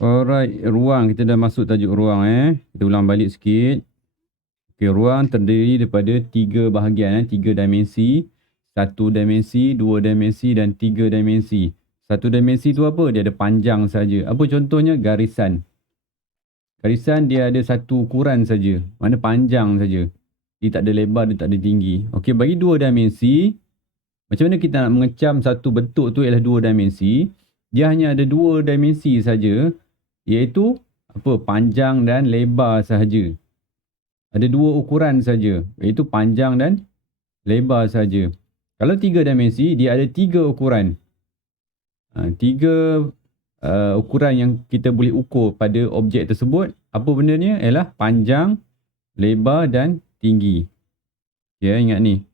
Alright, ruang. Kita dah masuk tajuk ruang Kita ulang balik sikit. Okay, ruang terdiri daripada 3 bahagian 3 dimensi. 1 dimensi, 2 dimensi dan 3 dimensi. 1 dimensi tu apa? Dia ada panjang saja. Apa contohnya? Garisan. Garisan dia ada satu ukuran saja. Mana panjang saja. Dia tak ada lebar, dia tak ada tinggi. Okey, bagi 2 dimensi, macam mana kita nak mengecam satu bentuk tu ialah 2 dimensi. Dia hanya ada 2 dimensi saja, iaitu apa? Panjang dan lebar sahaja. Ada 2 ukuran saja, iaitu panjang dan lebar saja. Kalau 3 dimensi, dia ada 3 ukuran. 3 ukuran yang kita boleh ukur pada objek tersebut. Apa benda ni? Ialah panjang, lebar dan tinggi. Ya, ingat ni.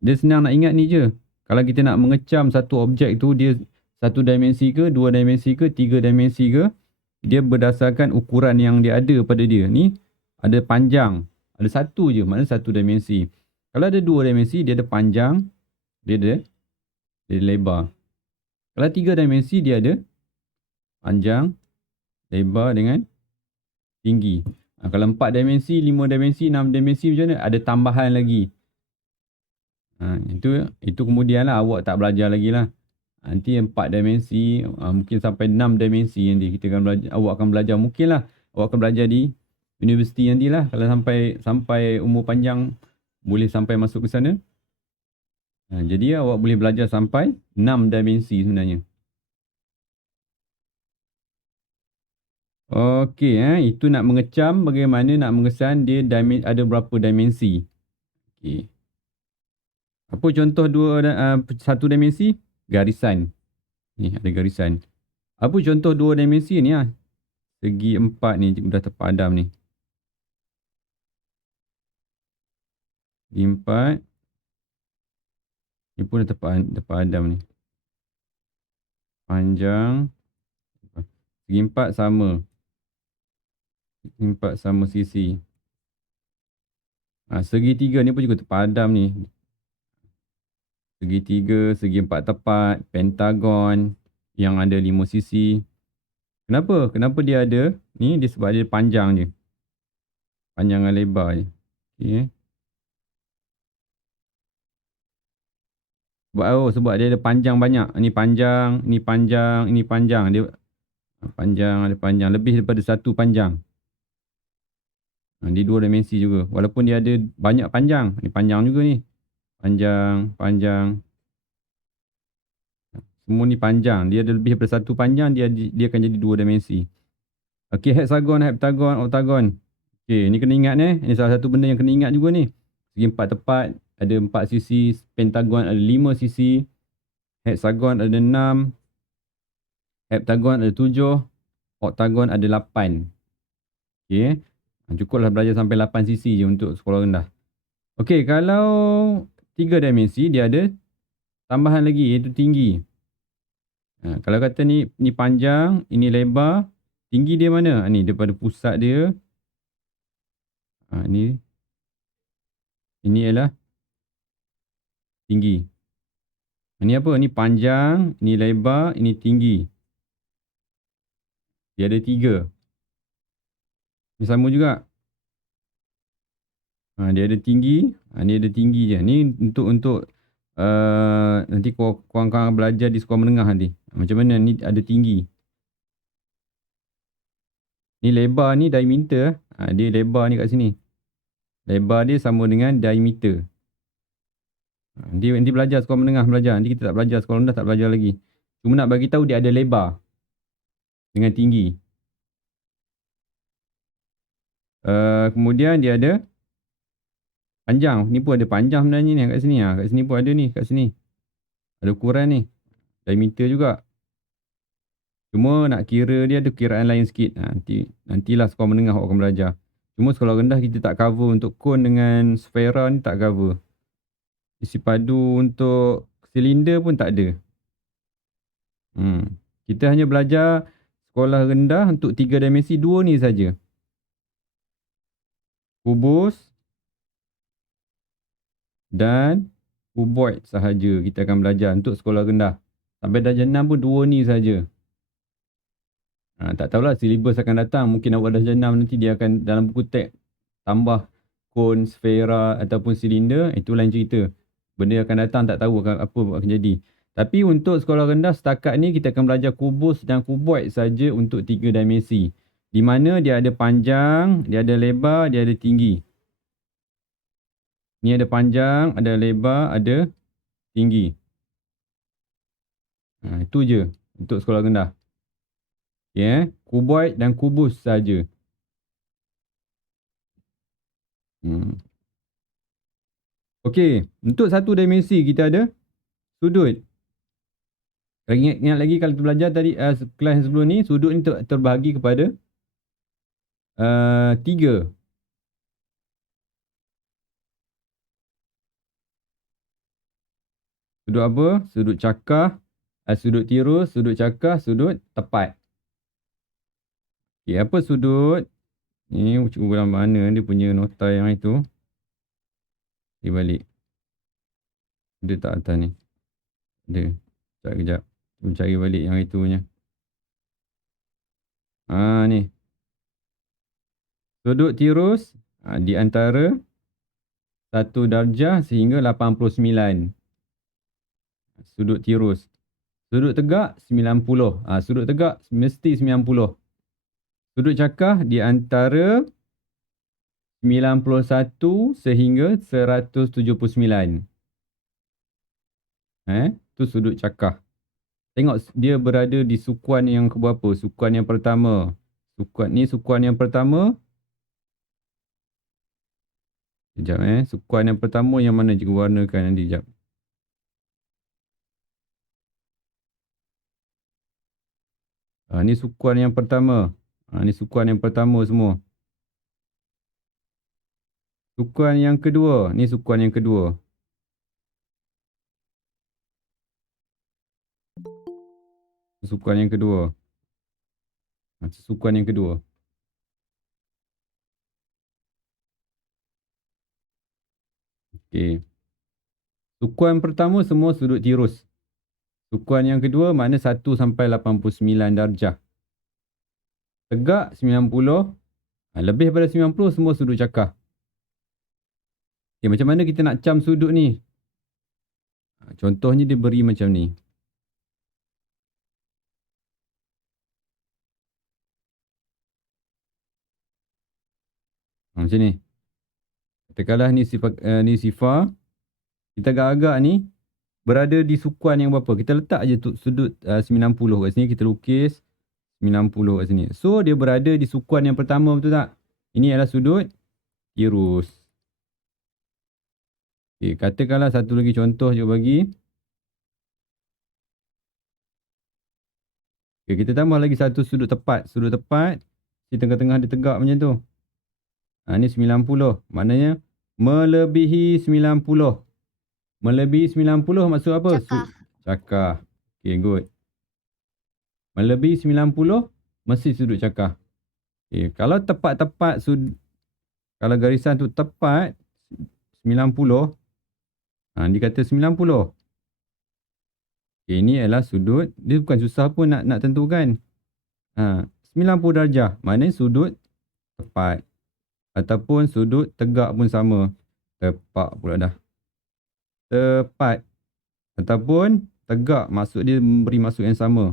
Dia senang nak ingat ni je. Kalau kita nak mengecam satu objek tu, dia 1 dimensi ke, 2 dimensi ke, 3 dimensi ke, dia berdasarkan ukuran yang dia ada pada dia. Ni ada panjang. Ada satu je, maknanya 1 dimensi. Kalau ada 2 dimensi, dia ada panjang, dia ada lebar. Kalau 3 dimensi, dia ada panjang, lebar dengan tinggi. Kalau 4 dimensi, 5 dimensi, 6 dimensi macam mana? Ada tambahan lagi. Itu kemudian lah, awak tak belajar lagi lah. Nanti 4 dimensi, mungkin sampai 6 dimensi nanti kita akan belajar, awak akan belajar. Mungkin lah awak akan belajar di universiti nanti lah. Kalau sampai umur panjang, boleh sampai masuk ke sana. Jadi awak boleh belajar sampai 6 dimensi sebenarnya. Okey, itu nak mengecam bagaimana nak mengesan dia ada berapa dimensi. Okey. Apa contoh satu dimensi? Garisan. Ni ada garisan. Apa contoh 2 dimensi ni? Segi 4 ni dah terpadam ni. Segi 4. Ni pun dah terpadam ni. Panjang. Segi 4 sama. Segi 4 sama sisi. Segi 3 ni pun juga terpadam ni. Segi 3, segi 4 tepat, pentagon yang ada 5 sisi. Kenapa? Kenapa dia ada? Ni dia sebab dia panjang je. Panjang dan lebar je. Okay. Sebab dia ada panjang banyak. Ni panjang, ni panjang, ini panjang. Dia panjang, ada panjang. Lebih daripada satu panjang. Dia 2 dimensi juga. Walaupun dia ada banyak panjang. Ni panjang juga ni. Panjang, panjang. Semua ni panjang. Dia ada lebih daripada satu panjang. Dia akan jadi 2 dimensi. Okey, hexagon, heptagon, oktagon. Okey, ni kena ingat Ini salah satu benda yang kena ingat juga ni. Segi 4 tepat. Ada 4 sisi. Pentagon ada 5 sisi. Hexagon ada 6. Heptagon ada 7. Oktagon ada 8. Okey. Cukuplah belajar sampai 8 sisi je untuk sekolah rendah. Okey, kalau 3 dimensi, dia ada tambahan lagi, iaitu tinggi. Kalau kata ni panjang, ini lebar, tinggi dia mana? Ni daripada pusat dia. Ini ialah tinggi. Ini apa? Ini panjang, ini lebar, ini tinggi. Dia ada 3. Ini sama juga. Dia ada tinggi. Ni ada tinggi je. Ni untuk nanti korang belajar di sekolah menengah nanti. Macam mana ni ada tinggi. Ni lebar ni diameter. Dia lebar ni kat sini. Lebar dia sama dengan diameter. Nanti belajar sekolah menengah belajar. Nanti kita tak belajar sekolah rendah, tak belajar lagi. Cuma nak bagi tahu dia ada lebar dengan tinggi. Kemudian dia ada panjang. Ni pun ada panjang sebenarnya ni kat sini. Kat sini pun ada ni. Kat sini. Ada ukuran ni. Diameter juga. Cuma nak kira dia ada kiraan lain sikit. Nantilah sekolah menengah awak akan belajar. Cuma sekolah rendah kita tak cover untuk cone dengan sfera ni tak cover. Isi padu untuk silinder pun tak ada. Kita hanya belajar sekolah rendah untuk 3 dimensi 2 ni saja. Kubus dan kuboid sahaja kita akan belajar untuk sekolah rendah. Sampai darjah 6 pun 2 ni saja. Tak tahulah silibus akan datang. Mungkin awak dah jenam nanti dia akan dalam buku teks tambah kon, sfera ataupun silinder. Itu lain cerita. Benda akan datang tak tahu apa akan jadi. Tapi untuk sekolah rendah setakat ni kita akan belajar kubus dan kuboid saja untuk 3 dimensi. Di mana dia ada panjang, dia ada lebar, dia ada tinggi. Ni ada panjang, ada lebar, ada tinggi. Itu je untuk sekolah rendah. Okay, kuboid dan kubus saja. Okey, untuk satu dimensi kita ada sudut. Ingat lagi kalau kita belajar tadi kelas yang sebelum ni, sudut ni terbahagi kepada 3. Sudut apa? Sudut cakar, sudut tirus, sudut cakar, sudut tepat. Okey, apa sudut? Ni cikgu dalam mana dia punya nota yang itu? Di balik. Dia tak atas ni. Dia. Kejap. Cuba cari balik yang itu punya. Ni. Sudut tirus di antara 1 darjah sehingga 89. Sudut tirus. Sudut tegak 90. Sudut tegak mesti 90. Sudut cakar di antara 91 sehingga 179. Tu sudut cakar. Tengok dia berada di sukuan yang keberapa? Sukuan yang pertama. Sukuan yang pertama. Sekejap Sukuan yang pertama yang mana cikgu warnakan nanti sekejap. Ni sukuan yang pertama. Ni sukuan yang pertama semua. Sukuan yang kedua. Ni sukuan yang kedua. Sukuan yang kedua. Sukuan yang kedua. Okey. Sukuan pertama semua sudut tirus. Sukuan yang kedua makna 1 sampai 89 darjah. Tegak 90. Lebih pada 90 semua sudut cakar. Okay, macam mana kita nak cam sudut ni? Contohnya dia beri macam ni. Macam ni. Katakanlah ni sifar. Kita agak-agak ni berada di sukuan yang berapa? Kita letak je sudut 90 kat sini. Kita lukis 90 kat sini. So, dia berada di sukuan yang pertama, betul tak? Ini adalah sudut tirus. Okay, katakanlah satu lagi contoh je bagi. Okay, kita tambah lagi satu sudut tepat. Sudut tepat di tengah-tengah dia tegak macam tu. Ni 90. Maknanya melebihi 90. Melebihi 90 maksud apa? Cakar. Okay, good. Melebihi 90 mesti sudut cakar. Okay, kalau tepat-tepat kalau garisan tu tepat 90. Dia kata 90. Okay, ini adalah sudut. Dia bukan susah pun nak tentukan. 90 darjah. Maknanya sudut tepat. Ataupun sudut tegak pun sama. Tepat pula dah. Tepat. Ataupun tegak. Maksud dia memberi maksud yang sama.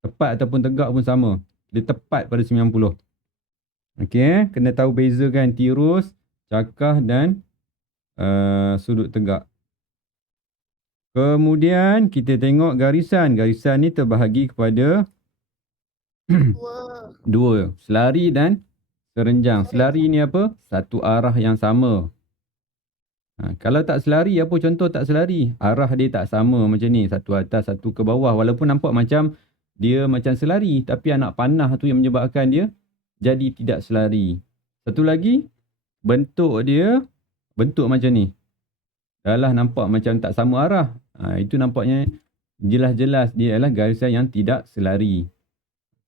Tepat ataupun tegak pun sama. Dia tepat pada 90. Okey. Kena tahu bezakan tirus, cakar dan sudut tegak. Kemudian kita tengok garisan. Garisan ni terbahagi kepada dua. Selari dan serenjang. Selari ni apa? Satu arah yang sama. Kalau tak selari, apa contoh tak selari? Arah dia tak sama macam ni. Satu atas, satu ke bawah. Walaupun nampak macam dia macam selari. Tapi anak panah tu yang menyebabkan dia jadi tidak selari. Satu lagi, bentuk dia bentuk macam ni. Dahlah nampak macam tak sama arah. Itu nampaknya jelas-jelas dia adalah garisan yang tidak selari.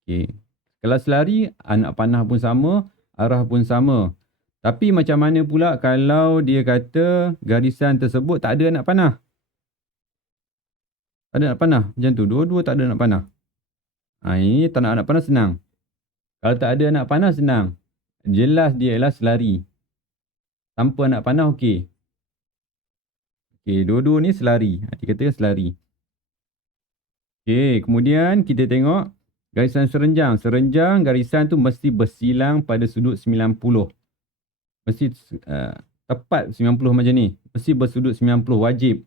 Okay. Kalau selari, anak panah pun sama, arah pun sama. Tapi macam mana pula kalau dia kata garisan tersebut tak ada anak panah? Tak ada anak panah. Macam tu. Dua-dua tak ada anak panah. Ini tak nak anak panah senang. Kalau tak ada anak panah senang. Jelas dia ialah selari. Tanpa anak panah okey. Okey, dua-dua ni selari. Dia kata selari. Okey, kemudian kita tengok garisan serenjang. Serenjang garisan tu mesti bersilang pada sudut 90. Mesti tepat 90 macam ni. Mesti bersudut 90 wajib.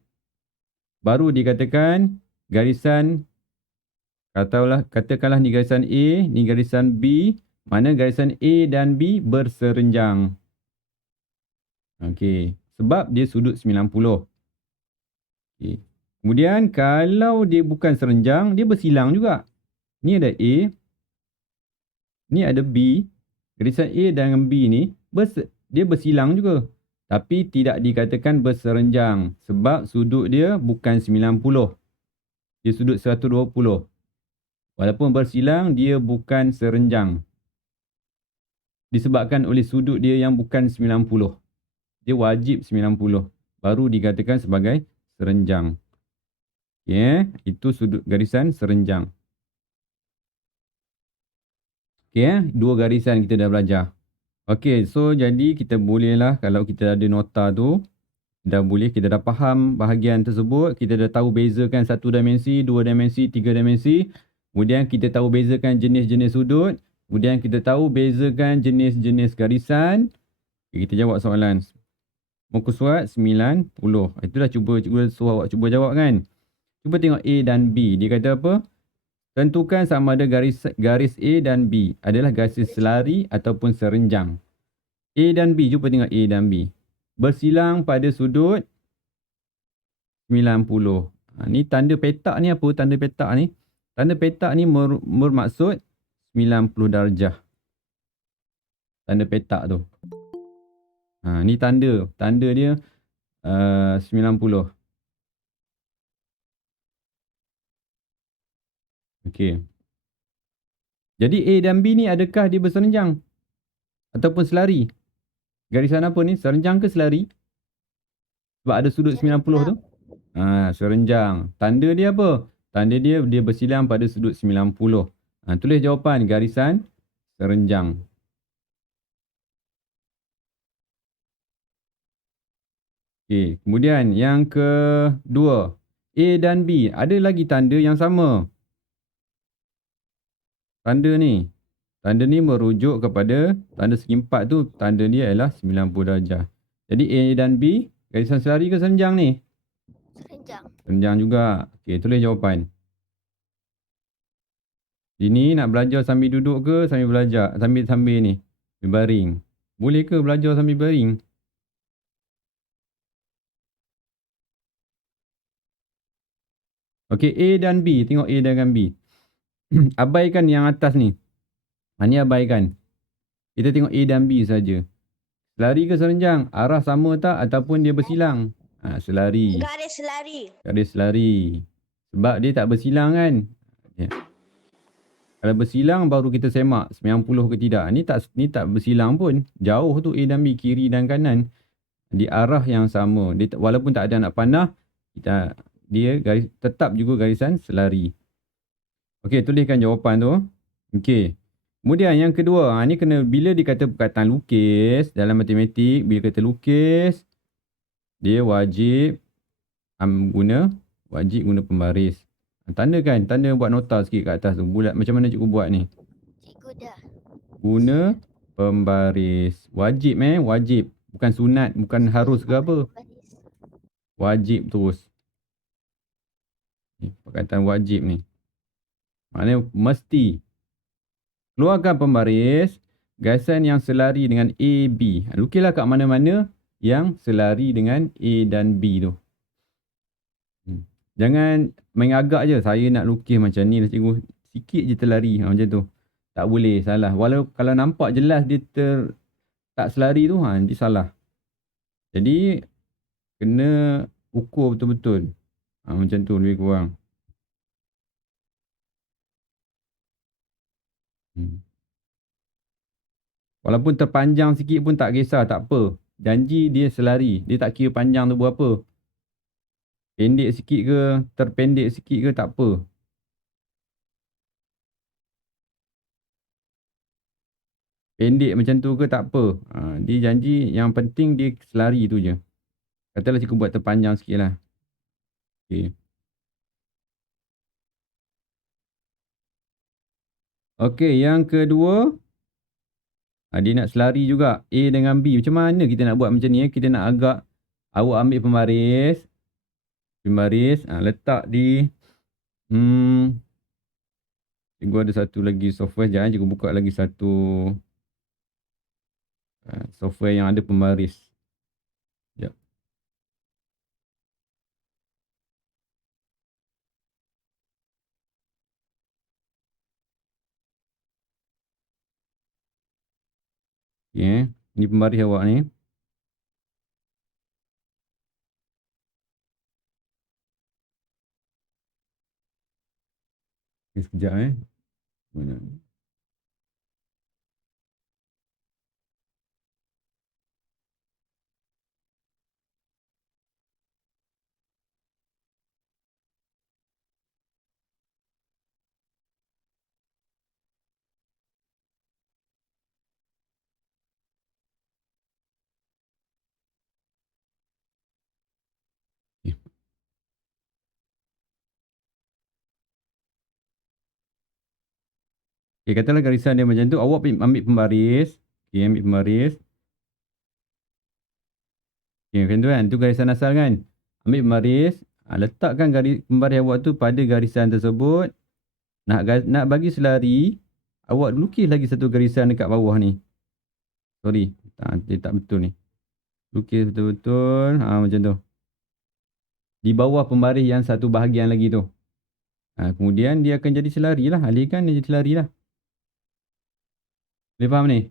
Baru dikatakan garisan, katakanlah ni garisan A, ni garisan B, mana garisan A dan B berserenjang. Okey, sebab dia sudut 90. Okey. Kemudian kalau dia bukan serenjang, dia bersilang juga. Ni ada A, ni ada B. Garisan A dan B ni dia bersilang juga. Tapi tidak dikatakan berserenjang sebab sudut dia bukan 90. Dia sudut 120. Walaupun bersilang, dia bukan serenjang. Disebabkan oleh sudut dia yang bukan 90. Dia wajib 90. Baru dikatakan sebagai serenjang. Okay, itu sudut garisan serenjang. Okay, dua garisan kita dah belajar. Okay, so jadi kita bolehlah kalau kita ada nota tu, dah boleh, kita dah faham bahagian tersebut, kita dah tahu bezakan 1 dimensi, 2 dimensi, 3 dimensi. Kemudian kita tahu bezakan jenis-jenis sudut. Kemudian kita tahu bezakan jenis-jenis garisan. Okay, kita jawab soalan. Muka surat 90. Itu dah cuba suruh awak cuba jawab kan. Cuba tengok A dan B. Dia kata apa? Tentukan sama ada garis A dan B adalah garis selari ataupun serenjang. A dan B. Cuba tengok A dan B. Bersilang pada sudut 90. Ni tanda petak ni apa? Tanda petak ni. Tanda petak ni bermaksud 90 darjah. Tanda petak tu. Ni tanda. Tanda dia 90. Okey. Jadi A dan B ni adakah dia berserenjang? Ataupun selari? Garisan apa ni? Serenjang ke selari? Sebab ada sudut 90 tu. Serenjang. Tanda dia apa? Tanda dia bersilang pada sudut 90. Tulis jawapan garisan serenjang. Okey, kemudian yang kedua. A dan B. Ada lagi tanda yang sama. Tanda ni. Tanda ni merujuk kepada tanda segi empat tu. Tanda dia ialah 90 darjah. Jadi A dan B. Garisan selari ke serenjang ni? Serenjang. Serenjang juga. Okey, tulis jawapan. Ini nak belajar sambil duduk ke sambil belajar? Sambil ni. Berbaring. Boleh ke belajar sambil baring? Okey, A dan B. Tengok A dan B. Abaikan yang atas ni. Ni abaikan. Kita tengok A dan B saja. Selari ke serenjang? Arah sama tak ataupun dia bersilang? Selari. Garis selari. Garis selari. Sebab dia tak bersilang kan? Ya. Kalau bersilang baru kita semak 90 ke tidak. Ni tak bersilang pun. Jauh tu A dan B, kiri dan kanan. Di arah yang sama. Dia, walaupun tak ada anak panah, dia tetap juga garisan selari. Okey, tuliskan jawapan tu. Okey. Kemudian yang kedua, ni kena bila dikata perkataan lukis dalam matematik, bila kata lukis, dia wajib guna pembaris. Tanda buat nota sikit kat atas tu. Bulat macam mana cikgu buat ni? Cikgu dah. Guna pembaris. Wajib wajib. Bukan sunat, bukan harus ke apa. Wajib terus. Perkataan wajib ni. Maknanya mesti. Keluarkan pembaris garisan yang selari dengan A, B. Lukislah kat mana-mana yang selari dengan A dan B tu. Jangan main agak je. Saya nak lukis macam ni lah cikgu. Sikit je terlari. Macam tu. Tak boleh. Salah. Walau kalau nampak jelas dia tak selari tu. Nanti salah. Jadi kena ukur betul-betul. Macam tu lebih kurang. Walaupun terpanjang sikit pun tak kisah. Tak apa. Janji dia selari. Dia tak kira panjang tu berapa. Pendek sikit ke, terpendek sikit ke, tak apa. pendek macam tu ke tak apa. Dia janji yang penting dia selari tu je. Katalah cikgu buat terpanjang sikit lah. Okay. Okey, yang kedua. Dia nak selari juga. A dengan B. Macam mana kita nak buat macam ni? Kita nak agak. Awak ambil pembaris. Pembaris. Letak di. Cikgu ada satu lagi software. Jangan cikgu buka lagi satu. Software yang ada pembaris. Sekejap. Okay. Ni pembaris awak ni. Okay, sekejap Mana? Okay. Okay, katalah garisan dia macam tu. Awak ambil pembaris. Okay, ambil pembaris. Okay, macam tu kan. Tu garisan asal kan. Ambil pembaris. Letakkan pembaris awak tu pada garisan tersebut. Nak bagi selari. Awak lukis lagi satu garisan dekat bawah ni. Sorry. Dia tak betul ni. Lukis betul-betul. Macam tu. Di bawah pembaris yang satu bahagian lagi tu. Kemudian dia akan jadi selari lah. Alihkan dia jadi selari lah. Boleh faham ni?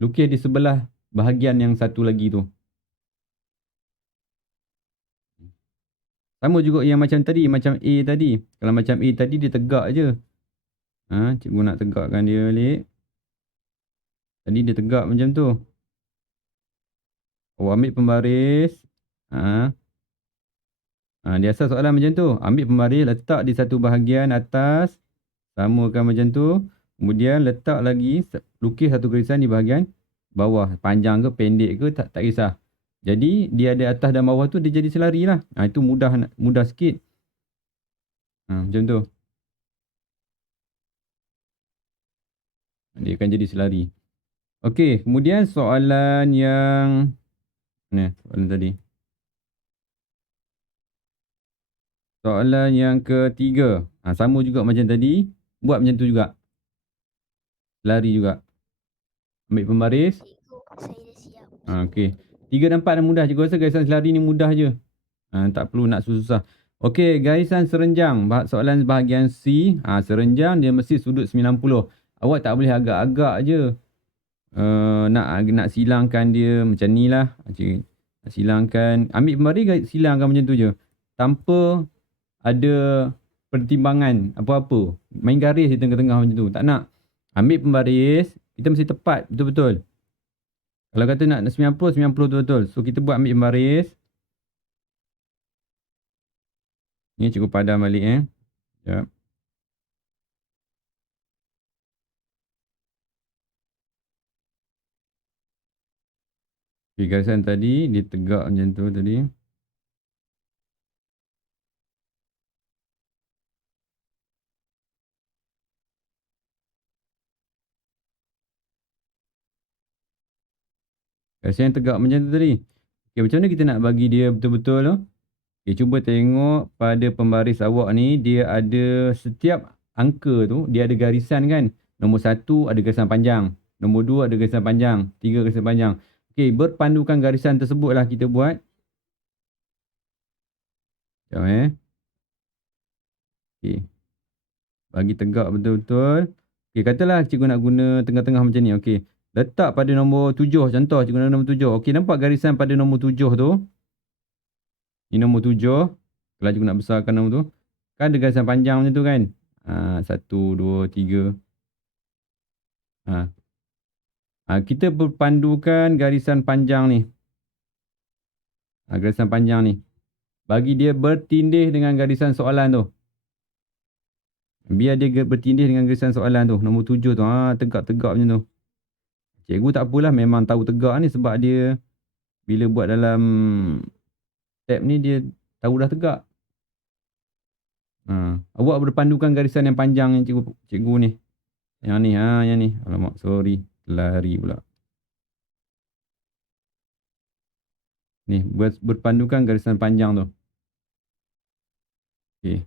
Lukis di sebelah bahagian yang satu lagi tu. Sama juga yang macam tadi. Macam A tadi. Kalau macam A tadi dia tegak je. Cikgu nak tegakkan dia balik. Tadi dia tegak macam tu. Awak ambil pembaris. Dia asal soalan macam tu. Ambil pembaris, letak di satu bahagian atas. Samakan macam tu. Kemudian letak lagi, lukis satu garisan di bahagian bawah. Panjang ke pendek ke tak kisah. Jadi dia ada atas dan bawah tu dia jadi selari lah. Itu mudah sikit. Macam tu. Dia akan jadi selari. Okey, kemudian soalan yang... Mana soalan tadi? Soalan yang ketiga. Sama juga macam tadi. Buat macam tu juga. Lari juga. Ambil pembaris. Cikgu, saya dah siap. Okey. 3 dan 4 dah mudah. Cikgu rasa garisan selari ni mudah je. Tak perlu nak susah-susah. Okey, garisan serenjang. Soalan bahagian C. Serenjang dia mesti sudut 90. Awak tak boleh agak-agak je. Nak silangkan dia macam ni lah. Nak silangkan. Ambil pembaris, silangkan macam tu je. Tanpa ada pertimbangan apa-apa. Main garis di tengah-tengah macam tu. Tak nak. Ambil pembaris. Kita mesti tepat. Betul-betul. Kalau kata nak 90, 90 betul-betul. So kita buat ambil pembaris. Ni cikgu padam balik Sekejap. Okay, garisan tadi dia tegak macam tu tadi. Garisan yang tegak macam tu tadi. Okay, macam mana kita nak bagi dia betul-betul tu? Okay, cuba tengok pada pembaris awak ni. Dia ada setiap angka tu. Dia ada garisan kan. Nombor 1 ada garisan panjang. Nombor 2 ada garisan panjang. 3 garisan panjang. Okay, berpandukan garisan tersebut lah kita buat. Sekejap Okay. Bagi tegak betul-betul. Okay, katalah cikgu nak guna tengah-tengah macam ni. Okay. Letak pada nombor 7. Contoh cikgu nak nombor 7. Okay, nampak garisan pada nombor 7 tu? Ni nombor 7. Kalau cikgu nak besarkan nombor tu. Kan ada garisan panjang macam tu kan? 1, 2, 3. Kita berpandukan garisan panjang ni. Garisan panjang ni. Bagi dia bertindih dengan garisan soalan tu. Biar dia bertindih dengan garisan soalan tu. Nombor 7 tu. Tegak-tegak macam tu. Cikgu tak apalah, memang tahu tegak ni sebab dia bila buat dalam tab ni dia tahu dah tegak. Awak berpandukan garisan yang panjang yang cikgu ni. Yang ni. Alamak, sorry. Lari pula. Ni, berpandukan garisan panjang tu. Okey.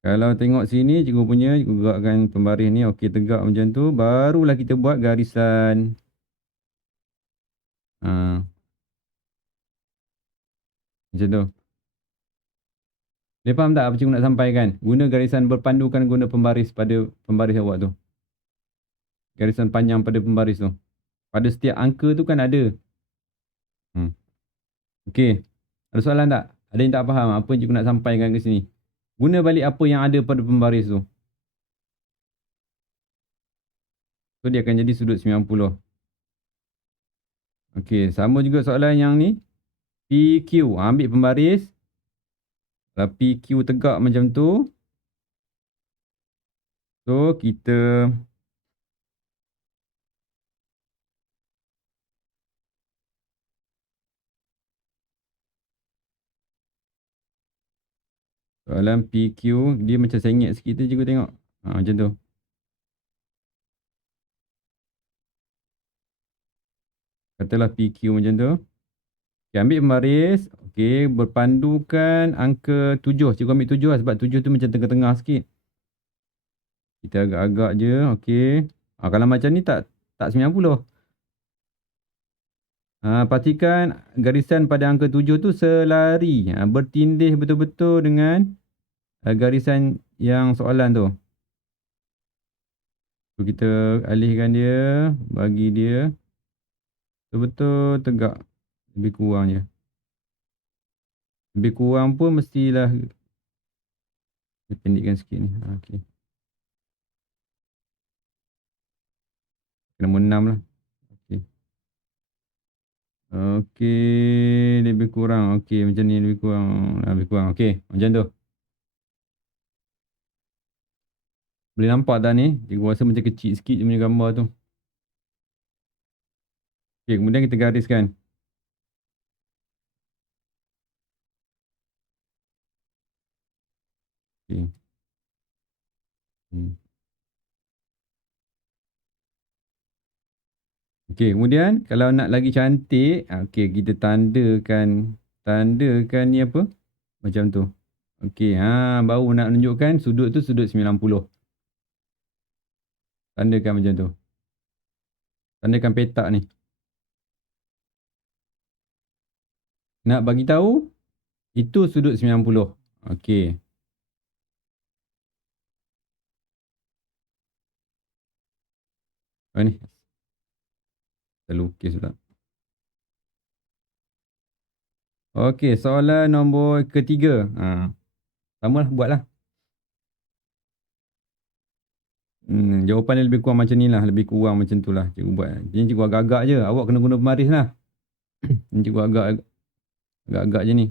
Kalau tengok sini, cikgu punya, cikgu gerakkan pembaris ni. Okey, tegak macam tu. Barulah kita buat garisan. Ha, macam tu. Dia faham tak apa cikgu nak sampaikan? Guna garisan berpandukan guna pembaris pada pembaris awak tu. Garisan panjang pada pembaris tu. Pada setiap angka tu kan ada. Hmm. Okey. Ada soalan tak? Ada yang tak faham apa yang cikgu nak sampaikan ke sini? Guna balik apa yang ada pada pembaris tu. So dia akan jadi sudut 90. Okey, sama juga soalan yang ni. PQ. Ambil pembaris. Kalau PQ tegak macam tu. So kita soalan PQ dia macam sengit sikit tu cikgu tengok. Macam tu. Katalah PQ macam tu. Okay, ambil pembaris. Okey, berpandukan angka 7. Cikgu ambil 7 lah sebab 7 tu macam tengah-tengah sikit. Kita agak-agak je. Okey. Kalau macam ni tak 90. Pastikan garisan pada angka 7 tu selari. Bertindih betul-betul dengan garisan yang soalan tu. So, kita alihkan dia. Bagi dia. Betul-betul tegak. Lebih kurang je. Lebih kurang pun mestilah dipendekkan sikit ni. Okey. Nombor 6 lah. Okey. Okey. Lebih kurang. Okey. Macam ni lebih kurang. Lebih kurang. Okey. Macam tu. Boleh nampak tak ni? Cikgu rasa macam kecil sikit je punya gambar tu. Okey. Kemudian kita gariskan. Okey. Okey, kemudian kalau nak lagi cantik, okey kita tandakan ni apa? Macam tu. Okey, baru nak menunjukkan sudut tu sudut 90. Tandakan macam tu. Tandakan petak ni. Nak bagi tahu itu sudut 90. Okey. Ni. Terlukis pula. Okey, soalan nombor ketiga. Samalah, buatlah. Jawapan dia lebih kurang macam ni lah. Lebih kurang macam tu lah. Cikgu buat. Jadi cikgu agak-agak je. Awak kena guna pembaris lah. Cikgu agak-agak je ni.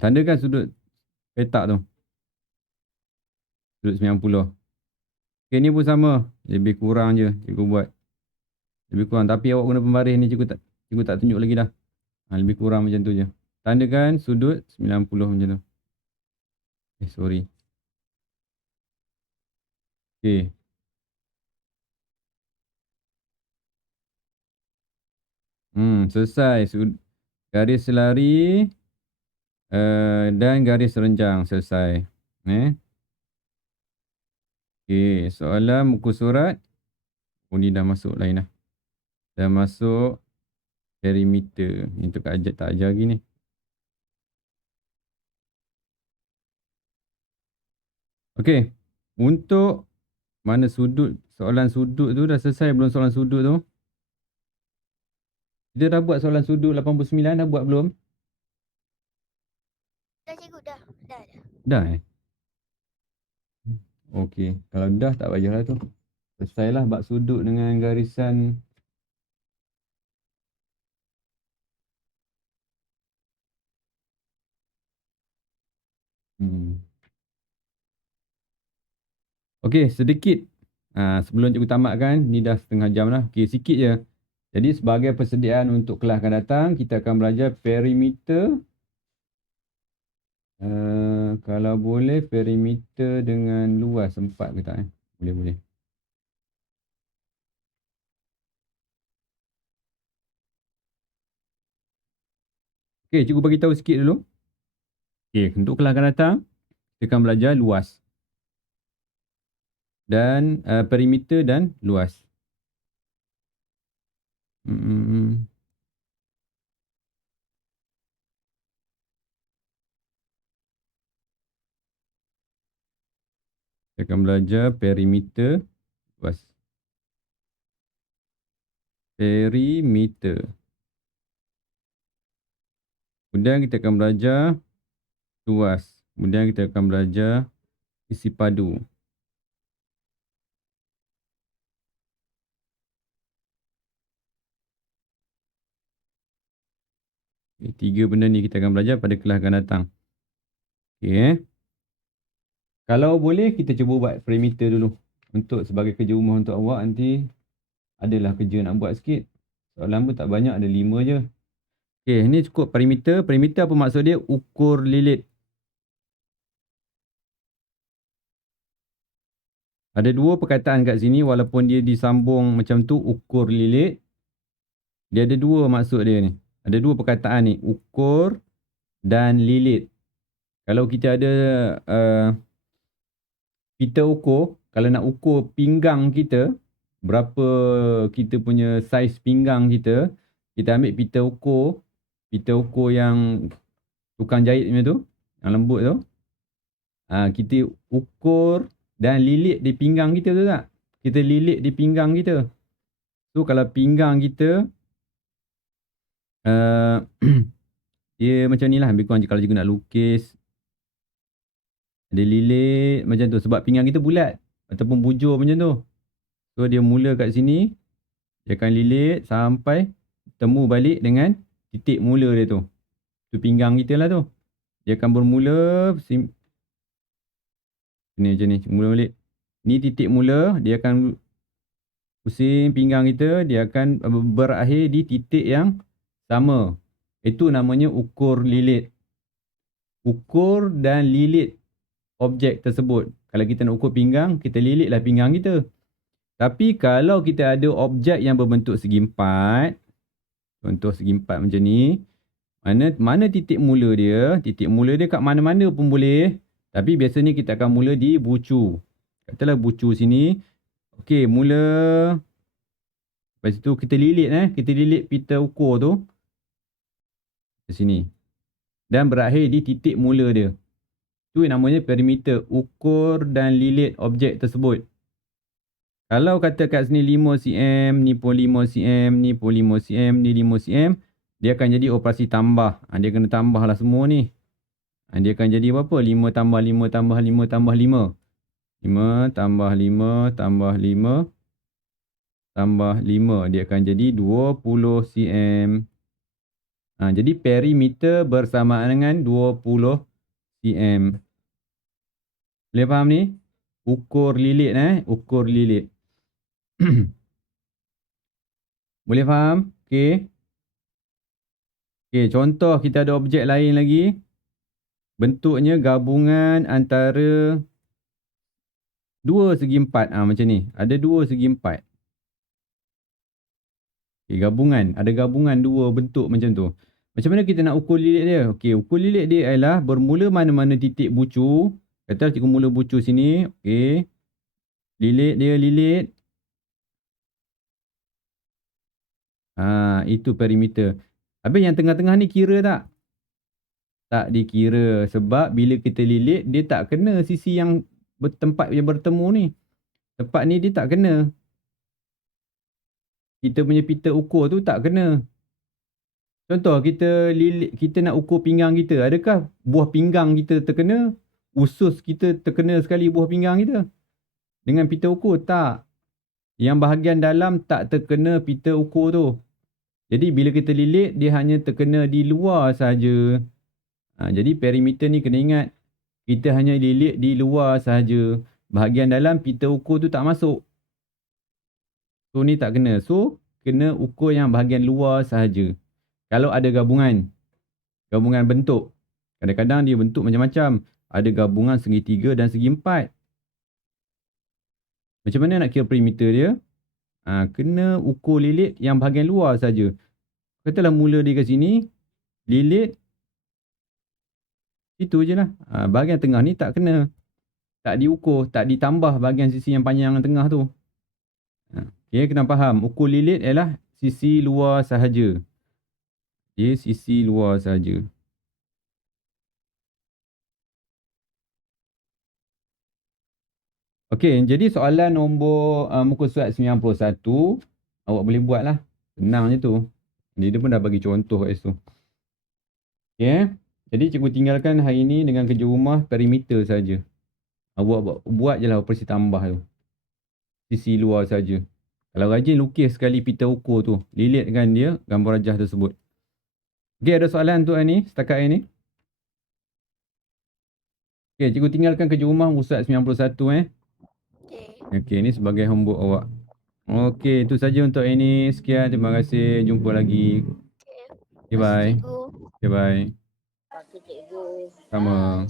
Tandakan sudut petak tu. Sudut 90. Okay, ni pun sama. Lebih kurang je cikgu buat. Lebih kurang. Tapi awak guna pembaris ni cikgu tak tunjuk lagi dah. Lebih kurang macam tu je. Tandakan sudut 90 macam tu. Sorry. Okay. Selesai. Garis selari dan garis renjang. Selesai. Okay. Soalan muka surat. Ni dah masuk lain dah. Dah masuk perimeter. Ini tu tak ajar lagi ni. Okay. Untuk mana sudut. Soalan sudut tu dah selesai belum soalan sudut tu? Kita dah buat soalan sudut 89. Dah buat belum? Dah cikgu, dah. Dah Okey. Kalau dah tak payahlah tu. Selesailah bab sudut dengan garisan. Okey, sedikit Sebelum cikgu tamatkan, ni dah setengah jam lah. Okey, sikit je. Jadi sebagai persediaan untuk kelas akan datang, kita akan belajar perimeter. Kalau boleh perimeter dengan luas 4 ke tak? Boleh. Okey, cikgu bagi tahu sikit dulu. Okey, untuk kelas akan datang, kita akan belajar luas. Dan perimeter dan luas. Kita akan belajar perimeter luas. Perimeter. Kemudian kita akan belajar luas. Kemudian kita akan belajar isi padu. Tiga benda ni kita akan belajar pada kelas akan datang. Okey. Kalau boleh kita cuba buat perimeter dulu. Untuk sebagai kerja rumah untuk awak nanti adalah kerja nak buat sikit. Soalan pun tak banyak, ada 5 je. Okey, ni cukup perimeter. Perimeter apa maksud dia? Ukur lilit. Ada dua perkataan kat sini walaupun dia disambung macam tu, ukur lilit. Dia ada dua maksud dia ni. Ada dua perkataan ni, ukur dan lilit. Kalau kita ada pita ukur, kalau nak ukur pinggang kita, berapa kita punya saiz pinggang kita, kita ambil pita ukur yang tukang jahit punya tu, yang lembut tu. Kita ukur dan lilit di pinggang kita tu tak? Kita lilit di pinggang kita. So kalau pinggang kita dia macam ni lah, lebih kurang kalau cikgu nak lukis. Dia lilit macam tu sebab pinggang kita bulat ataupun bujur macam tu. So dia mula kat sini, dia akan lilit sampai temu balik dengan titik mula dia tu. Tu pinggang kita lah tu. Dia akan bermula ni macam ni, mula balik. Ni titik mula, dia akan pusing pinggang kita, dia akan berakhir di titik yang sama. Itu namanya ukur lilit. Ukur dan lilit objek tersebut. Kalau kita nak ukur pinggang, kita lilitlah pinggang kita. Tapi kalau kita ada objek yang berbentuk segi empat, contoh segi empat macam ni, mana titik mula dia? Titik mula dia kat mana-mana pun boleh. Tapi biasanya kita akan mula di bucu. Katalah bucu sini. Okey, mula. Lepas tu kita lilit kita lilit pita ukur tu ke sini. Dan berakhir di titik mula dia. Tu namanya perimeter, ukur dan lilit objek tersebut. Kalau kata kat sini 5 cm, ni pun 5 cm, ni pun 5 cm, ni 5 cm, dia akan jadi operasi tambah. Dia kena tambah lah semua ni. Dia akan jadi berapa? 5 tambah 5 tambah 5 tambah 5. 5 tambah 5 tambah 5 tambah 5. Dia akan jadi 20 cm. Jadi perimeter bersamaan dengan 20 cm. Boleh faham ni? Ukur lilit ukur lilit. Boleh faham? Okey. Okey, contoh kita ada objek lain lagi. Bentuknya gabungan antara dua segi empat. Macam ni. Ada dua segi empat. Okey, gabungan. Ada gabungan dua bentuk macam tu. Macam mana kita nak ukur lilit dia? Okey, ukur lilit dia ialah bermula mana-mana titik bucu. Kata cikgu mula bucu sini. Okey. Lilit dia, lilit. Itu perimeter. Habis yang tengah-tengah ni kira tak? Tak dikira. Sebab bila kita lilit, dia tak kena sisi yang tempat yang bertemu ni. Tempat ni dia tak kena. Kita punya pita ukur tu tak kena. Contoh, kita lilit, kita nak ukur pinggang kita. Adakah buah pinggang kita terkena? Usus kita terkena sekali buah pinggang kita? Dengan pita ukur? Tak. Yang bahagian dalam tak terkena pita ukur tu. Jadi bila kita lilit, dia hanya terkena di luar sahaja. Jadi perimeter ni kena ingat. Kita hanya lilit di luar sahaja. Bahagian dalam pita ukur tu tak masuk. So ni tak kena. So kena ukur yang bahagian luar sahaja. Kalau ada gabungan bentuk. Kadang-kadang dia bentuk macam-macam. Ada gabungan segi 3 dan segi 4. Macam mana nak kira perimeter dia? Kena ukur lilit yang bahagian luar saja. Katalah mula dia kat sini, lilit itu je lah. Bahagian tengah ni tak kena. Tak diukur, tak ditambah bahagian sisi yang panjang yang tengah tu. Okay, kena faham. Ukur lilit ialah sisi luar sahaja. Dia sisi luar sahaja. Okey, jadi soalan nombor muka surat 91, awak boleh buat lah. Senang je tu. Dia pun dah bagi contoh kat situ. Okey, jadi cikgu tinggalkan hari ni dengan kerja rumah perimeter saja. Awak buat je lah operasi tambah tu. Sisi luar saja. Kalau rajin lukis sekali pita ukur tu, lilitkan dia gambar rajah tersebut. Okey, ada soalan untuk ni setakat ini? Okey, cikgu tinggalkan kerja rumah muka surat 91 Okey, ni sebagai homework awak. Okey, itu saja untuk ini. Sekian, terima kasih. Jumpa lagi. Okey. Okay, bye. Cikgu. Okay, bye. Okey, cikgu. Sama.